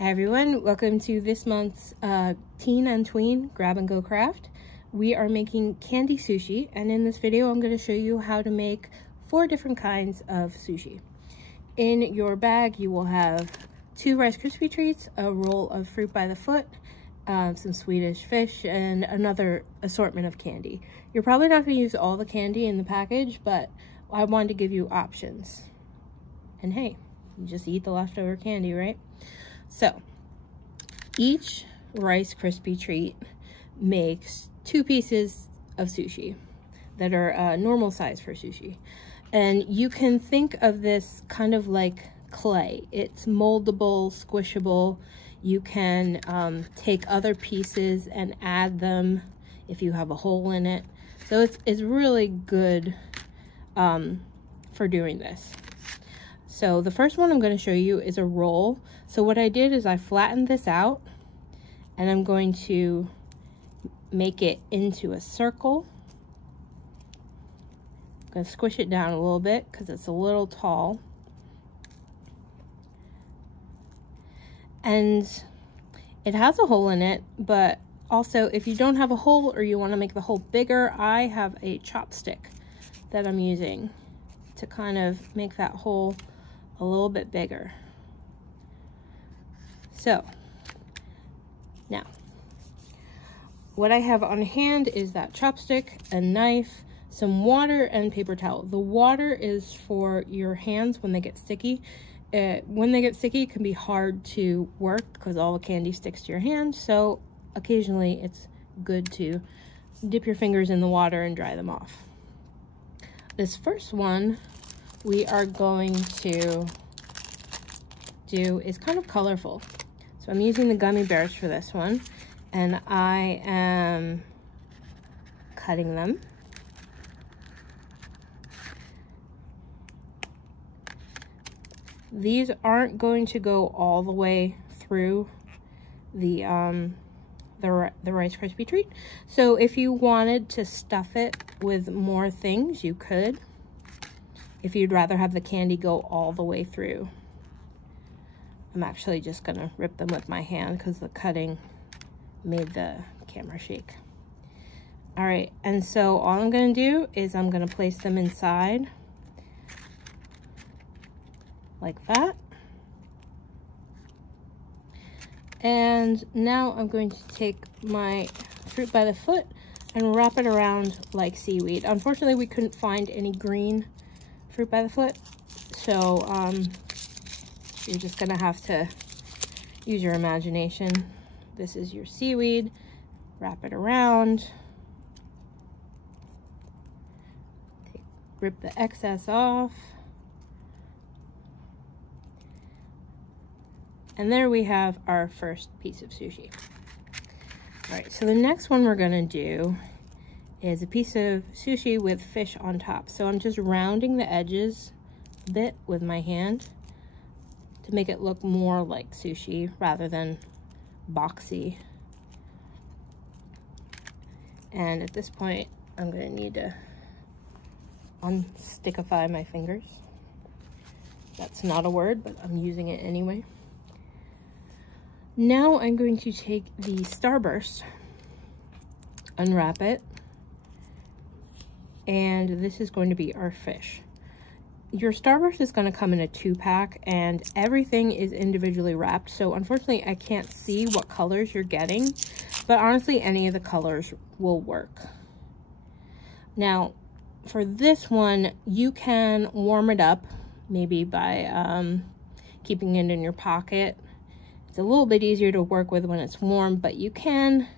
Hi everyone, welcome to this month's Teen and Tween Grab and Go Craft. We are making candy sushi, and in this video I'm going to show you how to make 4 different kinds of sushi. In your bag you will have 2 Rice Krispie treats, a roll of fruit by the foot, some Swedish fish, and another assortment of candy. You're probably not going to use all the candy in the package, but I wanted to give you options. And hey, you just eat the leftover candy, right? So, each Rice Krispie treat makes 2 pieces of sushi that are normal size for sushi. And you can think of this kind of like clay. It's moldable, squishable. You can take other pieces and add them if you have a hole in it. So it's really good for doing this. So the first one I'm going to show you is a roll. So what I did is I flattened this out, and I'm going to make it into a circle. I'm going to squish it down a little bit because it's a little tall. And it has a hole in it, but also if you don't have a hole or you want to make the hole bigger, I have a chopstick that I'm using to kind of make that hole a little bit bigger. So now what I have on hand is that chopstick, a knife, some water, and paper towel. The water is for your hands when they get sticky. When they get sticky, it can be hard to work because all the candy sticks to your hand. So occasionally it's good to dip your fingers in the water and dry them off. This first one we are going to do is kind of colorful. So I'm using the gummy bears for this one, and I am cutting them. These aren't going to go all the way through the Rice Krispie treat. So if you wanted to stuff it with more things, you could. If you'd rather have the candy go all the way through. I'm actually just gonna rip them with my hand because the cutting made the camera shake. All right, and so all I'm gonna do is I'm gonna place them inside like that. And now I'm going to take my fruit by the foot and wrap it around like seaweed. Unfortunately, we couldn't find any green fruit by the foot, so you're just gonna have to use your imagination. This is your seaweed. Wrap it around. Rip the excess off. And there we have our first piece of sushi. All right, so the next one we're gonna do is a piece of sushi with fish on top. So I'm just rounding the edges a bit with my hand to make it look more like sushi rather than boxy. And at this point, I'm gonna need to unstickify my fingers. That's not a word, but I'm using it anyway. Now I'm going to take the Starburst, unwrap it, and this is going to be our fish. Your Starburst is going to come in a 2-pack, and everything is individually wrapped, so unfortunately I can't see what colors you're getting, but honestly any of the colors will work. Now for this one, you can warm it up maybe by keeping it in your pocket. It's a little bit easier to work with when it's warm, but you can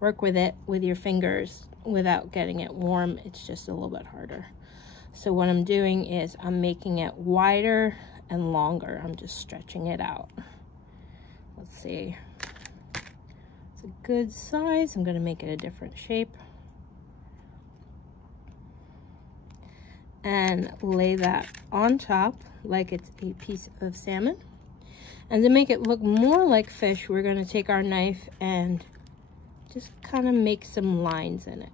work with it with your fingers without getting it warm. It's just a little bit harder. So what I'm doing is I'm making it wider and longer. I'm just stretching it out. Let's see. It's a good size. I'm going to make it a different shape. And lay that on top like it's a piece of salmon. And to make it look more like fish, we're going to take our knife and just kind of make some lines in it.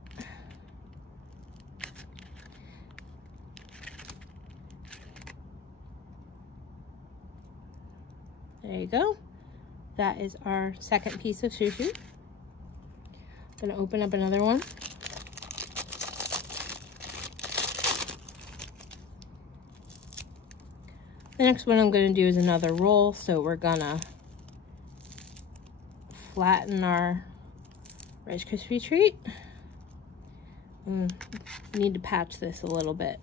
There you go. That is our second piece of sushi. I'm gonna open up another one. The next one I'm gonna do is another roll, so we're gonna flatten our Rice Krispie treat. Need to patch this a little bit.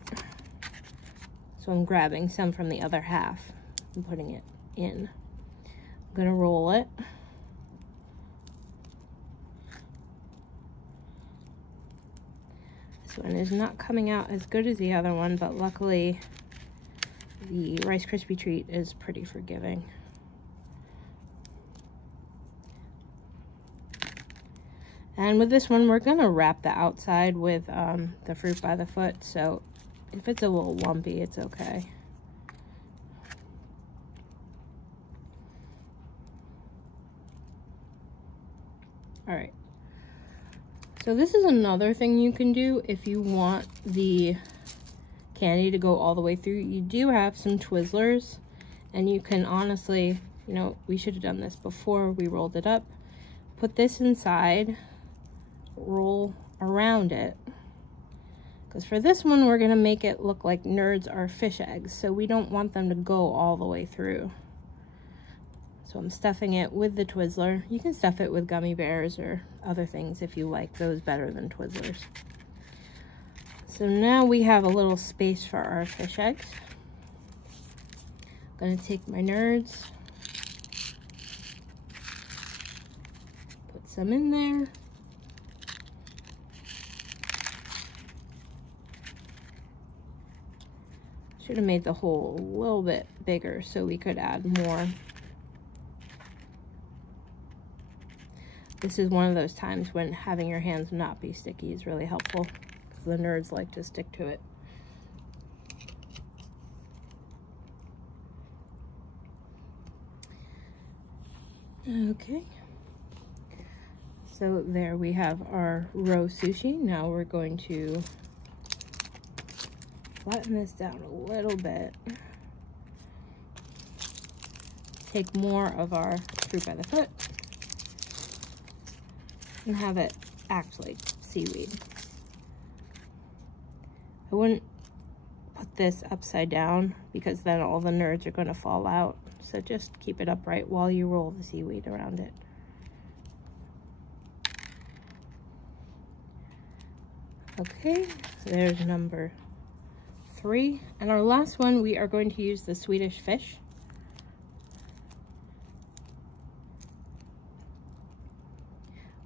So I'm grabbing some from the other half and putting it in. I'm gonna roll it. This one is not coming out as good as the other one, but luckily the Rice Krispie treat is pretty forgiving. And with this one, we're gonna wrap the outside with the fruit by the foot, so if it's a little lumpy, it's okay. All right, so this is another thing you can do if you want the candy to go all the way through. You do have some Twizzlers, and you can honestly, you know, we should have done this before we rolled it up. Put this inside, roll around it, because for this one we're gonna make it look like nerds are fish eggs, so we don't want them to go all the way through. So I'm stuffing it with the Twizzler. You can stuff it with gummy bears or other things if you like those better than Twizzlers. So now we have a little space for our fish eggs. I'm gonna take my nerds, put some in there. Should have made the hole a little bit bigger so we could add more. This is one of those times when having your hands not be sticky is really helpful, because the nerds like to stick to it. Okay. So there we have our roe sushi. Now we're going to flatten this down a little bit. Take more of our fruit by the foot and have it act like seaweed. I wouldn't put this upside down because then all the nerds are going to fall out. So just keep it upright while you roll the seaweed around it. Okay, there's number 3. And our last one, we are going to use the Swedish fish.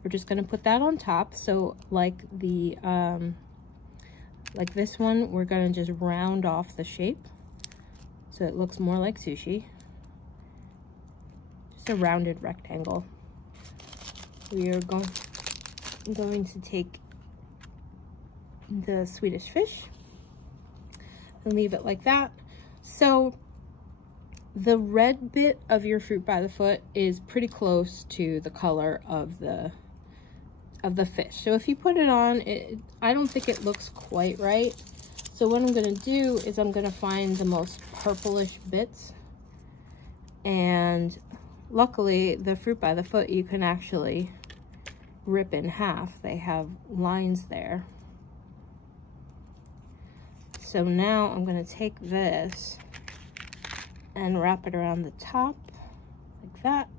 We're just going to put that on top. So like the like this one, we're going to just round off the shape so it looks more like sushi. Just a rounded rectangle. We are going to take the Swedish fish and leave it like that. So the red bit of your fruit by the foot is pretty close to the color of the fish. So if you put it on, I don't think it looks quite right. So what I'm gonna do is I'm gonna find the most purplish bits, and luckily the fruit by the foot you can actually rip in half. They have lines there. So now I'm going to take this and wrap it around the top like that.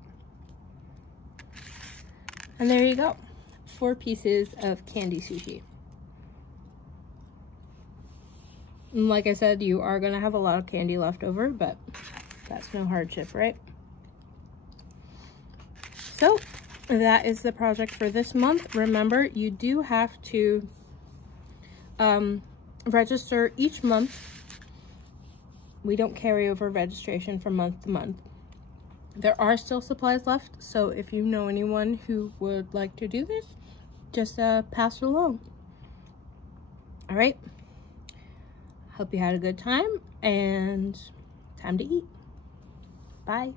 And there you go. 4 pieces of candy sushi. And like I said, you are going to have a lot of candy left over, but that's no hardship, right? So that is the project for this month. Remember, you do have to register each month. We don't carry over registration from month to month. There are still supplies left, so if you know anyone who would like to do this, just pass it along. All right. Hope you had a good time, and time to eat. Bye.